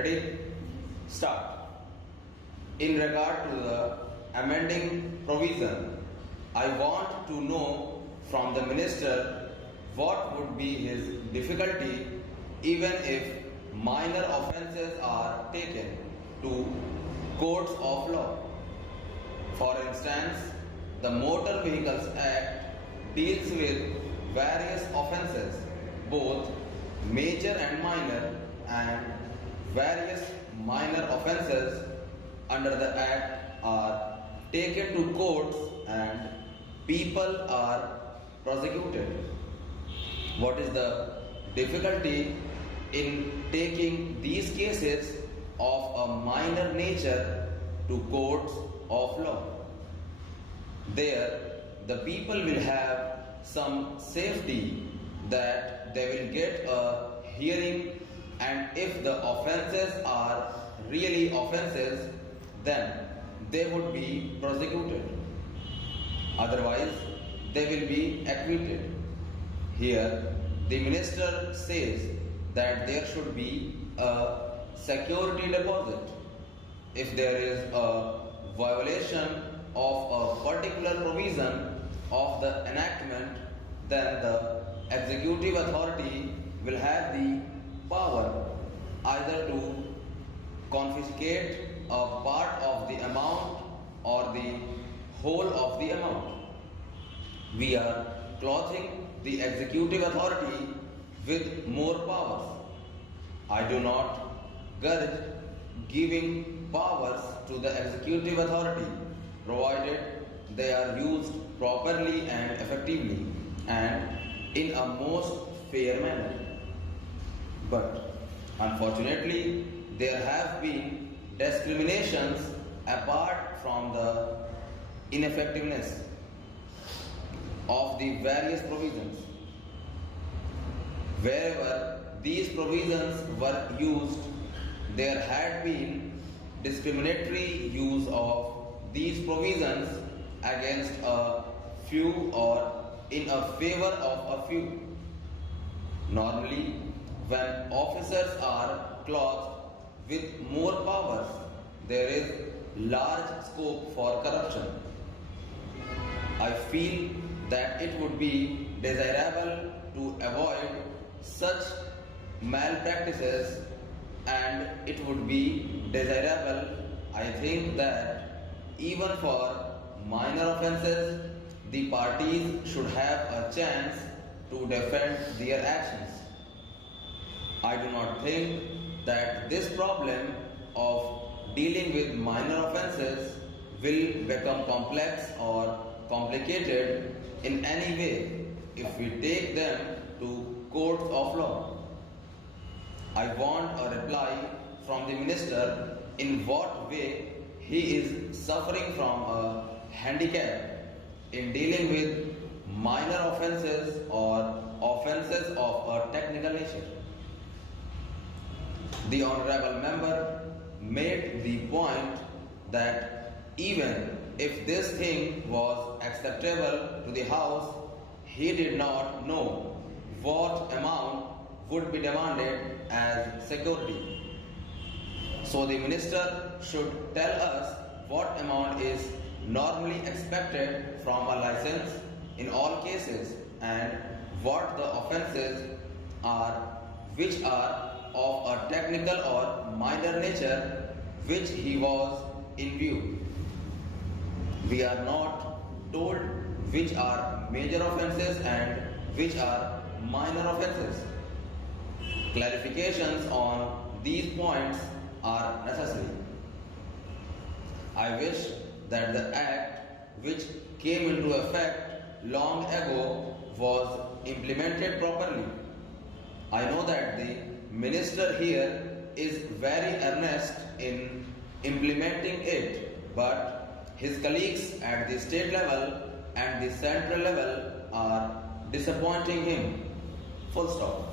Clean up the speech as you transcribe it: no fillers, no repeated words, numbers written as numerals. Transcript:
Ready? Start. In regard to the amending provision, I want to know from the minister what would be his difficulty even if minor offences are taken to courts of law. For instance, the Motor Vehicles Act deals with various offences, both major and minor, and various minor offences under the Act are taken to courts and people are prosecuted. What is the difficulty in taking these cases of a minor nature to courts of law? There, the people will have some safety that they will get a hearing, and if the offences are really offences, then they would be prosecuted. Otherwise, they will be acquitted. Here, the minister says that there should be a security deposit. If there is a violation of a particular provision of the enactment, then the executive authority will have the power either to confiscate a part of the amount or the whole of the amount. We are clothing the executive authority with more powers. I do not grudge giving powers to the executive authority, provided they are used properly and effectively and in a most fair manner. But unfortunately, there have been discriminations apart from the ineffectiveness of the various provisions. Wherever these provisions were used, there had been discriminatory use of these provisions against a few or in a favor of a few. Normally, when officers are clothed with more powers, there is large scope for corruption. I feel that it would be desirable to avoid such malpractices, and it would be desirable, I think, that even for minor offences, the parties should have a chance to defend their actions. I do not think that this problem of dealing with minor offences will become complex or complicated in any way if we take them to courts of law. I want a reply from the minister in what way he is suffering from a handicap in dealing with minor offences or offences of a technical nature. The honorable member made the point that even if this thing was acceptable to the House, he did not know what amount would be demanded as security. So the minister should tell us what amount is normally expected from a license in all cases and what the offences are which are of a technical or minor nature which he was in view. We are not told which are major offences and which are minor offences. Clarifications on these points are necessary. I wish that the Act which came into effect long ago was implemented properly. I know that the minister here is very earnest in implementing it, but his colleagues at the state level and the central level are disappointing him. Full stop.